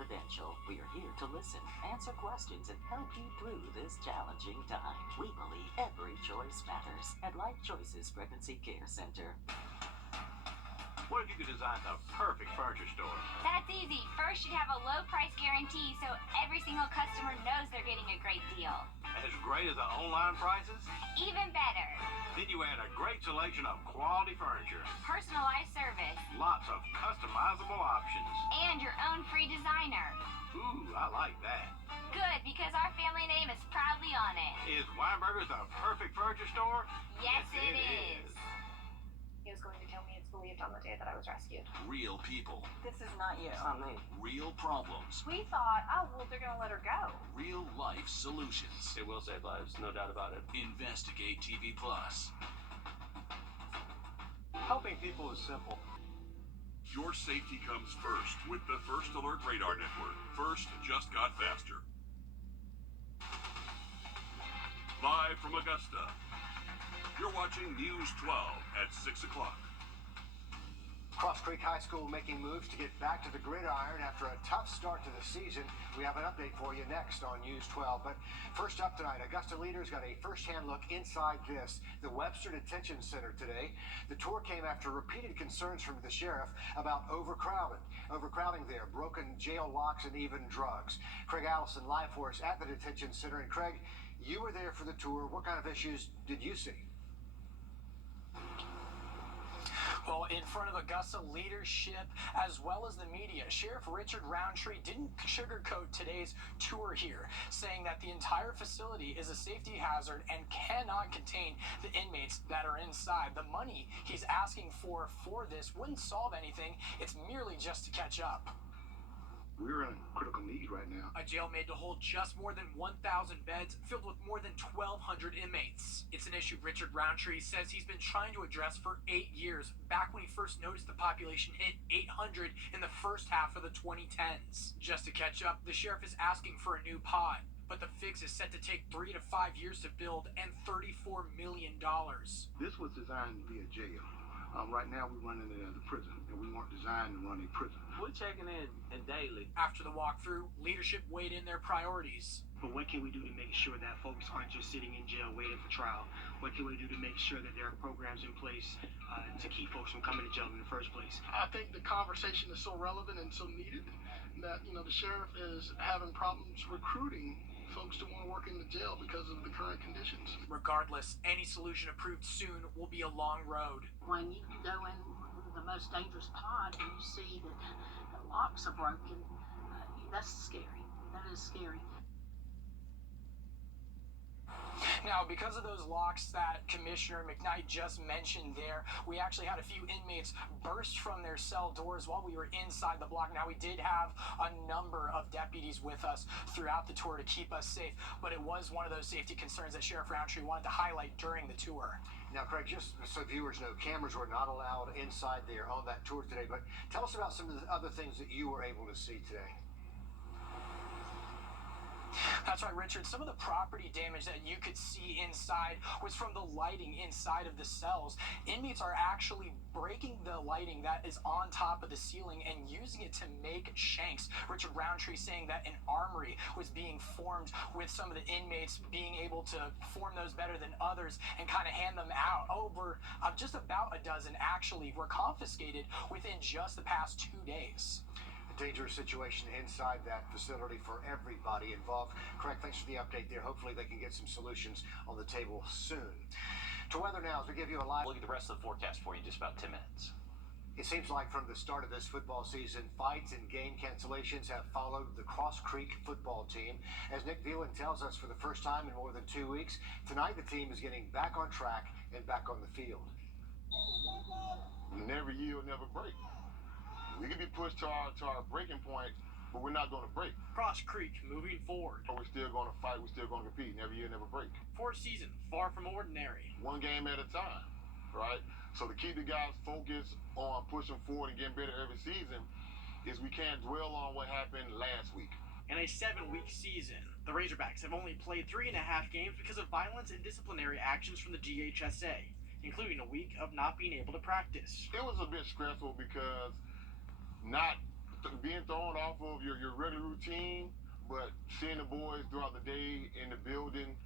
confidential. We are here to listen, answer questions, and help you through this challenging time. We believe every choice matters at Life Choices Pregnancy Care Center. What if you could design the perfect furniture store? That's easy. First, you'd have a low price guarantee so every single customer knows they're getting a great deal. As great as the online prices? Even better. Then you add a great selection of quality furniture. Personalized service. Lots of customizable options. And your own free designer. Ooh, I like that. Good, because our family name is proudly on it. Is Weinberger's the perfect furniture store? Yes, it is. He was going to tell me it's believed on the day that I was rescued. Real people. This is not you. It's not me. Real problems. We thought, oh, well, they're going to let her go. Real life solutions. It will save lives, no doubt about it. Investigate TV Plus. Helping people is simple. Your safety comes first with the First Alert Radar Network. First just got faster. Live from Augusta, you're watching News 12 at 6 o'clock. Cross Creek High School making moves to get back to the gridiron after a tough start to the season. We have an update for you next on News 12. But first up tonight, Augusta leaders got a first-hand look inside the Webster Detention Center today. The tour came after repeated concerns from the sheriff about overcrowding there, broken jail locks, and even drugs. Craig Allison live for us at the detention center. And Craig, you were there for the tour. What kind of issues did you see? Well, in front of Augusta leadership as well as the media, Sheriff Richard Roundtree didn't sugarcoat today's tour here, saying that the entire facility is a safety hazard and cannot contain the inmates that are inside. The money he's asking for this wouldn't solve anything. It's merely just to catch up. We're in critical need right now. A jail made to hold just more than 1,000 beds, filled with more than 1,200 inmates. It's an issue Richard Roundtree says he's been trying to address for 8 years, back when he first noticed the population hit 800 in the first half of the 2010s. Just to catch up, the sheriff is asking for a new pod, but the fix is set to take 3 to 5 years to build and $34 million. This was designed to be a jail. Right now we're running it as a prison, and we weren't designed to run a prison. We're checking in daily. After the walkthrough, leadership weighed in their priorities. But what can we do to make sure that folks aren't just sitting in jail waiting for trial? What can we do to make sure that there are programs in place to keep folks from coming to jail in the first place? I think the conversation is so relevant and so needed that, the sheriff is having problems recruiting folks to want to work in the jail because of the current conditions. Regardless, any solution approved soon will be a long road. When you go in the most dangerous pod and you see that the locks are broken, that's scary. That is scary. Now, because of those locks that Commissioner McKnight just mentioned there, we actually had a few inmates burst from their cell doors while we were inside the block. Now, we did have a number of deputies with us throughout the tour to keep us safe, but it was one of those safety concerns that Sheriff Roundtree wanted to highlight during the tour. Now, Craig, just so viewers know, cameras were not allowed inside there on that tour today, but tell us about some of the other things that you were able to see today. That's right, Richard. Some of the property damage that you could see inside was from the lighting inside of the cells. Inmates are actually breaking the lighting that is on top of the ceiling and using it to make shanks. Richard Roundtree saying that an armory was being formed with some of the inmates being able to form those better than others and kind of hand them out. Over just about a dozen actually were confiscated within just the past 2 days. Dangerous situation inside that facility for everybody involved. Craig, thanks for the update there. Hopefully they can get some solutions on the table soon. To weather now as we give you a live look at the rest of the forecast for you in just about 10 minutes. It seems like from the start of this football season, fights and game cancellations have followed the Cross Creek football team. As Nick Veland tells us, for the first time in more than 2 weeks, tonight the team is getting back on track and back on the field. Never yield, never break. We can be pushed to our breaking point, but we're not going to break. Cross Creek, moving forward. We're still going to fight. We're still going to compete. Never yield, never break. For a season, far from ordinary. One game at a time, right? So to keep the guys focused on pushing forward and getting better every season is we can't dwell on what happened last week. In a 7-week season, the Razorbacks have only played 3.5 games because of violence and disciplinary actions from the GHSA, including a week of not being able to practice. It was a bit stressful because not being thrown off of your regular routine, but seeing the boys throughout the day in the building,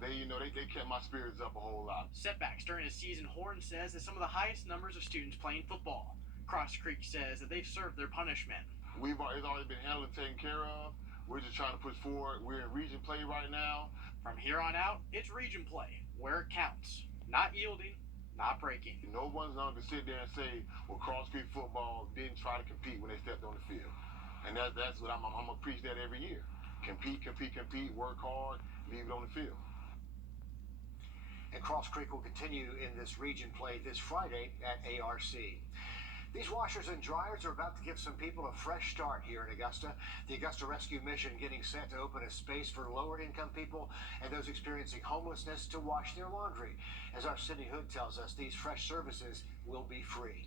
they kept my spirits up a whole lot. Setbacks during the season, Horn says that some of the highest numbers of students playing football. Cross Creek says that they've served their punishment. It's already been handled and taken care of. We're just trying to push forward. We're in region play right now. From here on out, it's region play, where it counts. Not yielding, not breaking. No one's going to sit there and say, well, Cross Creek football didn't try to compete when they stepped on the field. And that's what I'm going to preach that every year. Compete, work hard, leave it on the field. And Cross Creek will continue in this region play this Friday at ARC. These washers and dryers are about to give some people a fresh start here in Augusta. The Augusta Rescue Mission getting set to open a space for lower income people and those experiencing homelessness to wash their laundry. As our Sydney Hood tells us, these fresh services will be free.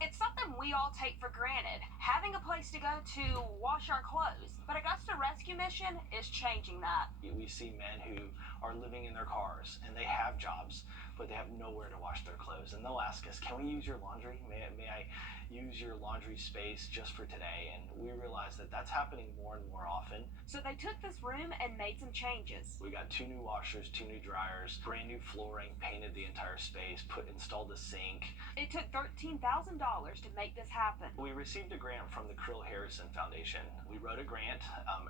It's something we all take for granted, having a place to go to wash our clothes. But Augusta Rescue Mission is changing that. We see men who are living in their cars and they have jobs, but they have nowhere to wash their clothes. And they'll ask us, can we use your laundry? May I use your laundry space just for today? And we realize that that's happening more and more often. So they took this room and made some changes. We got 2 new washers, 2 new dryers, brand new flooring, painted the entire space, installed a sink. It took $13,000 to make this happen. We received a grant from the Krill Harrison Foundation. We wrote a grant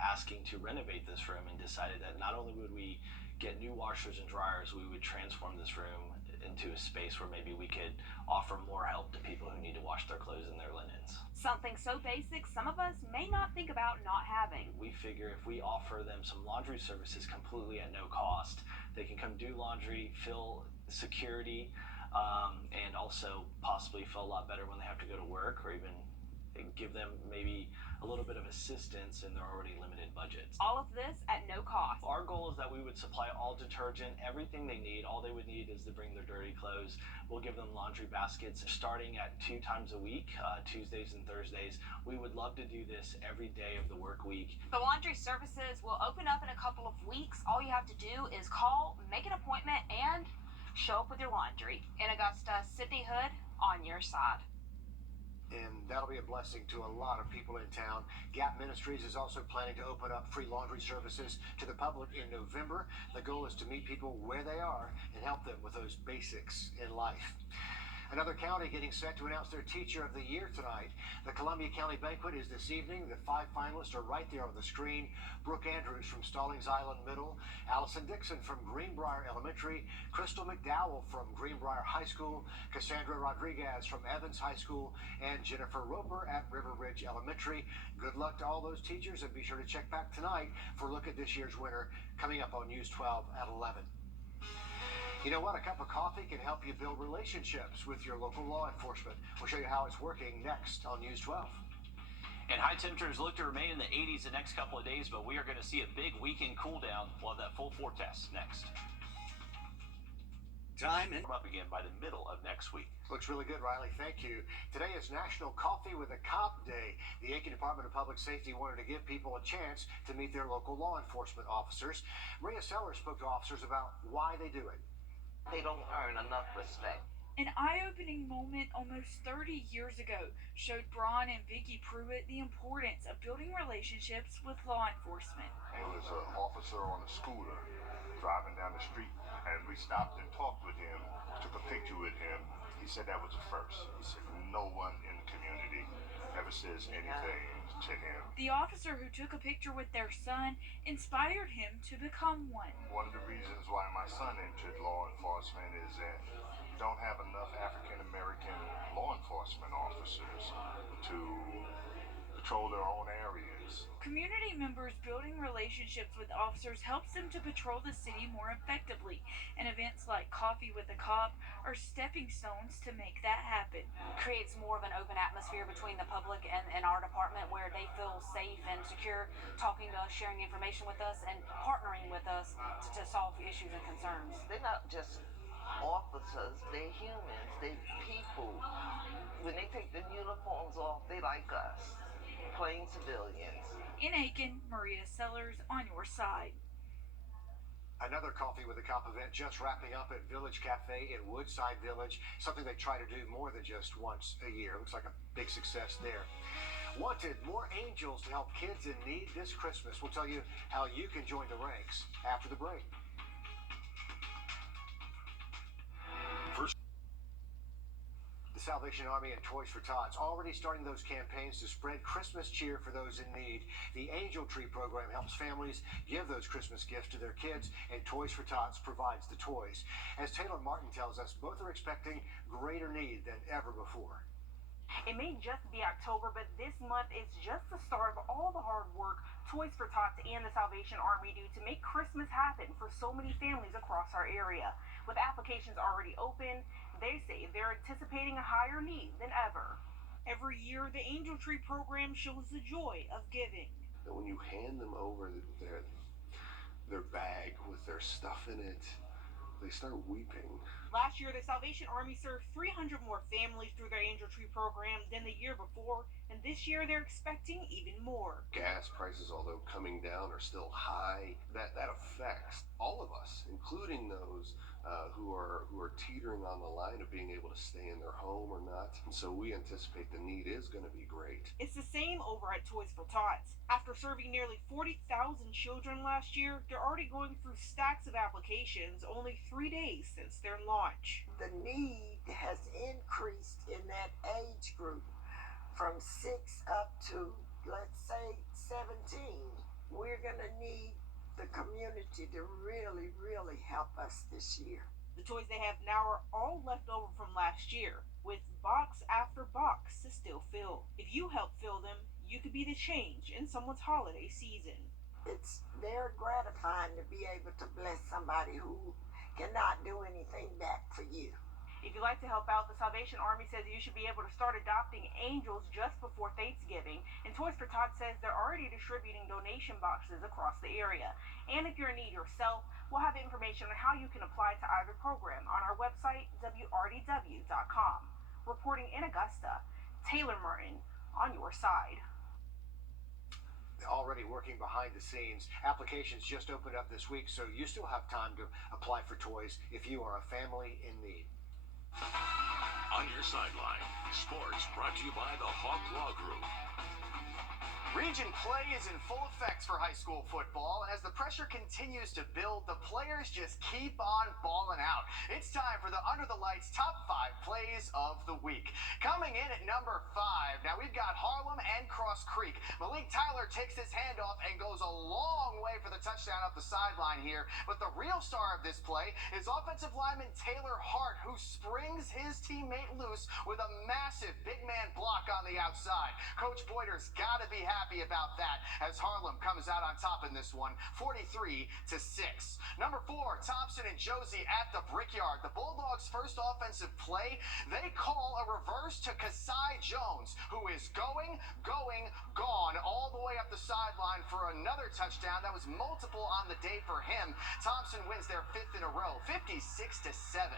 asking to renovate this room and decided that not only would we get new washers and dryers, we would transform this room into a space where maybe we could offer more help to people who need to wash their clothes and their linens. Something so basic some of us may not think about not having. We figure if we offer them some laundry services completely at no cost, they can come do laundry, fill security, and also possibly feel a lot better when they have to go to work, or even give them maybe a little bit of assistance in their already limited budgets. All of this at no cost. Our goal is that we would supply all detergent, everything they need. All they would need is to bring their dirty clothes. We'll give them laundry baskets starting at 2 times a week, Tuesdays and Thursdays. We would love to do this every day of the work week. The laundry services will open up in a couple of weeks. All you have to do is call, make an appointment, and show up with your laundry. In Augusta, Sydney Hood, on your side. And that'll be a blessing to a lot of people in town. Gap Ministries is also planning to open up free laundry services to the public in November. The goal is to meet people where they are and help them with those basics in life. Another county getting set to announce their Teacher of the Year tonight. The Columbia County Banquet is this evening. The 5 finalists are right there on the screen. Brooke Andrews from Stallings Island Middle, Allison Dixon from Greenbrier Elementary, Crystal McDowell from Greenbrier High School, Cassandra Rodriguez from Evans High School, and Jennifer Roper at River Ridge Elementary. Good luck to all those teachers, and be sure to check back tonight for a look at this year's winner coming up on News 12 at 11. You know what? A cup of coffee can help you build relationships with your local law enforcement. We'll show you how it's working next on News 12. And high temperatures look to remain in the 80s the next couple of days, but we are going to see a big weekend cool down. We'll have that full forecast next. Time and up again by the middle of next week. Looks really good, Riley. Thank you. Today is National Coffee with a Cop Day. The Aiken Department of Public Safety wanted to give people a chance to meet their local law enforcement officers. Maria Sellers spoke to officers about why they do it. They don't earn enough respect. An eye-opening moment almost 30 years ago showed Braun and Vicki Pruitt the importance of building relationships with law enforcement. There was an officer on a scooter driving down the street, and we stopped and talked with him, took a picture with him. He said that was a first. He said no one in the community ever says anything to him. The officer who took a picture with their son inspired him to become one. One of the reasons why my son entered law enforcement is that you don't have enough African American law enforcement officers to patrol their own areas. Community members building relationships with officers helps them to patrol the city more effectively, and events like Coffee with a Cop are stepping stones to make that happen. Creates more of an open atmosphere between the public and our department, where they feel safe and secure talking to us, sharing information with us, and partnering with us to solve issues and concerns. They're not just officers, they're humans, they're people. When they take their uniforms off, they like us, plain civilians. In Aiken, Maria Sellers on your side. Another Coffee with a Cop event just wrapping up at Village Cafe in Woodside Village, something they try to do more than just once a year. Looks like a big success there. Wanted more angels to help kids in need this Christmas. We'll tell you how you can join the ranks after the break. The Salvation Army and Toys for Tots already starting those campaigns to spread Christmas cheer for those in need. The Angel Tree program helps families give those Christmas gifts to their kids, and Toys for Tots provides the toys. As Taylor Martin tells us, both are expecting greater need than ever before. It may just be October, but this month is just the start of all the hard work Toys for Tots and the Salvation Army do to make Christmas happen for so many families across our area. With applications already open, they say they're anticipating a higher need than ever. Every year, the Angel Tree program shows the joy of giving. When you hand them over their bag with their stuff in it, they start weeping. Last year, the Salvation Army served 300 more families through their Angel Tree program than the year before, and this year they're expecting even more. Gas prices, although coming down, are still high. That affects all of us, including those who are teetering on the line of being able to stay in their home or not. And so we anticipate the need is going to be great. It's the same over at Toys for Tots. After serving nearly 40,000 children last year, they're already going through stacks of applications only 3 days since their launch. The need has increased in that age group from 6 up to, let's say, 17. We're going to need the community to really, really help us this year. The toys they have now are all left over from last year, with box after box to still fill. If you help fill them, you could be the change in someone's holiday season. It's very gratifying to be able to bless somebody who cannot do anything back for you. If you'd like to help out, the Salvation Army says you should be able to start adopting angels just before Thanksgiving, and Toys for Tots says they're already distributing donation boxes across the area. And if you're in need yourself, we'll have information on how you can apply to either program on our website, WRDW.com. Reporting in Augusta, Taylor Martin, on your side. Already working behind the scenes. Applications just opened up this week, so you still have time to apply for toys if you are a family in need. On your sideline, sports brought to you by the Hawk Law Group. Region play is in full effect for high school football, and as the pressure continues to build, the players just keep on balling out. It's time for the Under the Lights top 5 plays of the week. Coming in at number 5, now we've got Harlem and Cross Creek. Malik Tyler takes his handoff and goes a long way for the touchdown up the sideline here, but the real star of this play is offensive lineman Taylor Hart, who springs his teammate loose with a massive big man block on the outside. Coach Boyder's got to be happy about that as Harlem comes out on top in this one, 43-6. Number 4, Thompson and Josie at the Brickyard. The Bulldogs' first offensive play, they call a reverse to Kasai Jones, who is going, gone all the way up the sideline for another touchdown. That was multiple on the day for him. Thompson wins their 5th in a row, 56-7.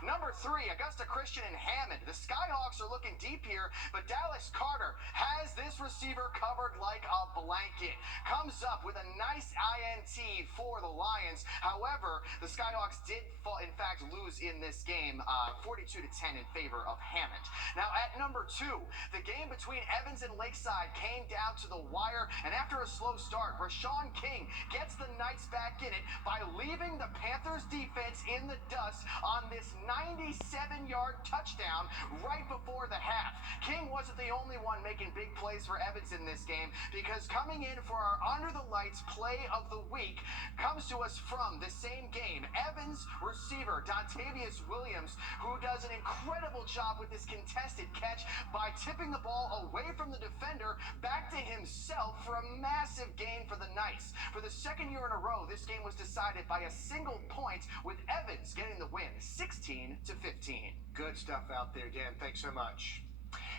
Number 3, Augusta Christian and Hammond. The Skyhawks are looking deep here, but Dallas Carter has this receiver covered like a blanket. Comes up with a nice INT for the Lions. However, the Skyhawks did, in fact, lose in this game, 42-10 in favor of Hammond. Now, at number 2, the game between Evans and Lakeside came down to the wire, and after a slow start, Rashawn King gets the Knights back in it by leaving the Panthers defense in the dust on this 97-yard touchdown right before the half. King wasn't the only one making big plays for Evans in this game, because coming in for our Under the Lights play of the week comes to us from the same game. Evans receiver Dontavius Williams, who does an incredible job with this contested catch by tipping the ball away from the defender back to himself for a massive gain for the Knights. For the second year in a row, this game was decided by a single point, with Evans getting the win, 16-15. Good stuff out there, Dan. Thanks so much.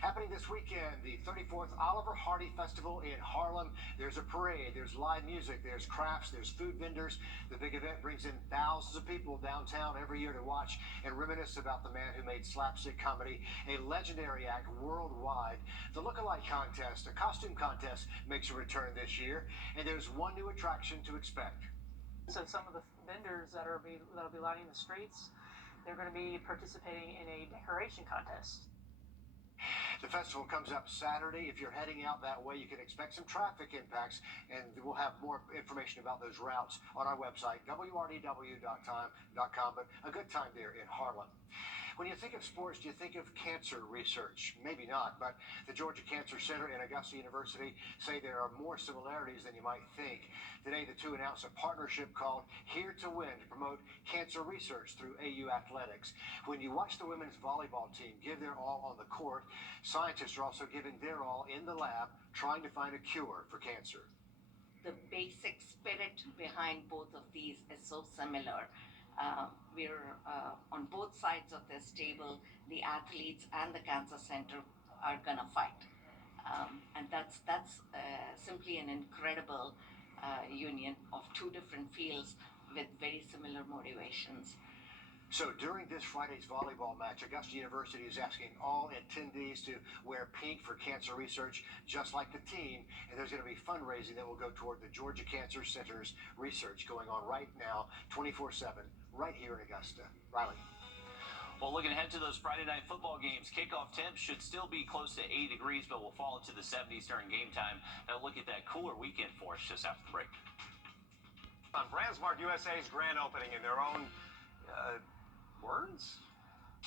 Happening this weekend, the 34th Oliver Hardy Festival in Harlem. There's a parade, there's live music, there's crafts, there's food vendors. The big event brings in thousands of people downtown every year to watch and reminisce about the man who made slapstick comedy a legendary act worldwide. The Look-alike contest, a costume contest, makes a return this year, and there's one new attraction to expect. So some of the vendors that'll be lining the streets, they're going to be participating in a decoration contest. The festival comes up Saturday. If you're heading out that way, you can expect some traffic impacts, and we'll have more information about those routes on our website, wrdw.com, but a good time there in Harlem. When you think of sports, do you think of cancer research? Maybe not, but the Georgia Cancer Center and Augusta University say there are more similarities than you might think. Today, the two announced a partnership called Here to Win to promote cancer research through AU athletics. When you watch the women's volleyball team give their all on the court, scientists are also giving their all in the lab, trying to find a cure for cancer. The basic spirit behind both of these is so similar. We're on both sides of this table. The athletes and the cancer center are gonna fight, and that's simply an incredible union of two different fields with very similar motivations. So during this Friday's volleyball match, Augusta University is asking all attendees to wear pink for cancer research, just like the team. And there's going to be fundraising that will go toward the Georgia Cancer Center's research going on right now, 24/7, right here in Augusta. Riley. Well, looking ahead to those Friday night football games, kickoff temps should still be close to 80 degrees, but will fall into the 70s during game time. Now look at that cooler weekend for us just after the break. On BrandSmart USA's grand opening in their own words?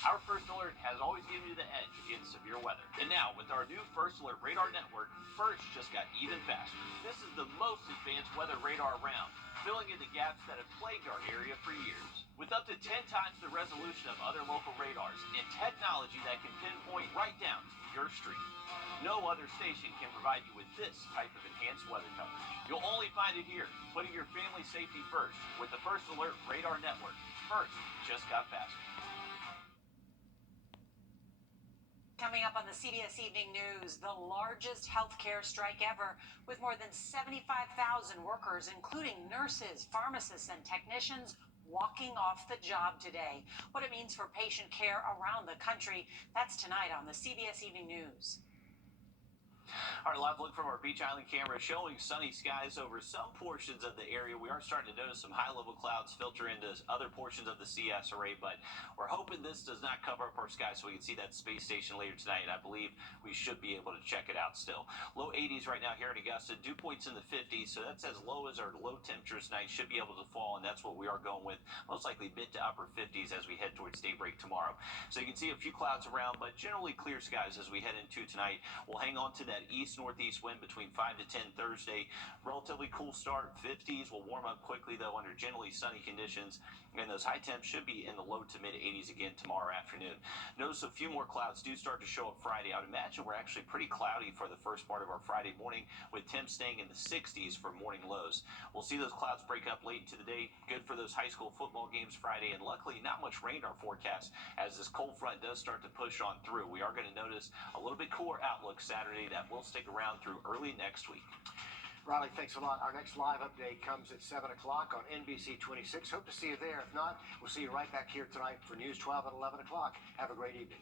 Our First Alert has always given you the edge against severe weather. And now, with our new First Alert radar network, First just got even faster. This is the most advanced weather radar around, filling in the gaps that have plagued our area for years. With up to 10 times the resolution of other local radars and technology that can pinpoint right down to your street. No other station can provide you with this type of enhanced weather coverage. You'll only find it here, putting your family safety first with the First Alert radar network. First just got faster. Coming up on the CBS Evening News, the largest healthcare strike ever, with more than 75,000 workers, including nurses, pharmacists, and technicians, walking off the job today. What it means for patient care around the country, that's tonight on the CBS Evening News. Our live look from our Beach Island camera showing sunny skies over some portions of the area. We are starting to notice some high-level clouds filter into other portions of the CS array, but we're hoping this does not cover up our sky so we can see that space station later tonight. And I believe we should be able to check it out still. Low 80s right now here in Augusta. Dew points in the 50s, so that's as low as our low temperatures tonight should be able to fall, and that's what we are going with. Most likely mid to upper 50s as we head towards daybreak tomorrow. So you can see a few clouds around, but generally clear skies as we head into tonight. We'll hang on to that east-northeast wind between 5 to 10 Thursday. Relatively cool start. 50s will warm up quickly, though, under generally sunny conditions. And those high temps should be in the low to mid-80s again tomorrow afternoon. Notice a few more clouds do start to show up Friday. I would imagine we're actually pretty cloudy for the first part of our Friday morning, with temps staying in the 60s for morning lows. We'll see those clouds break up late into the day. Good for those high school football games Friday, and luckily not much rain in our forecast as this cold front does start to push on through. We are going to notice a little bit cooler outlook Saturday that will stick around through early next week. Riley, thanks a lot. Our next live update comes at 7 o'clock on NBC 26. Hope to see you there. If not, we'll see you right back here tonight for News 12 at 11 o'clock. Have a great evening.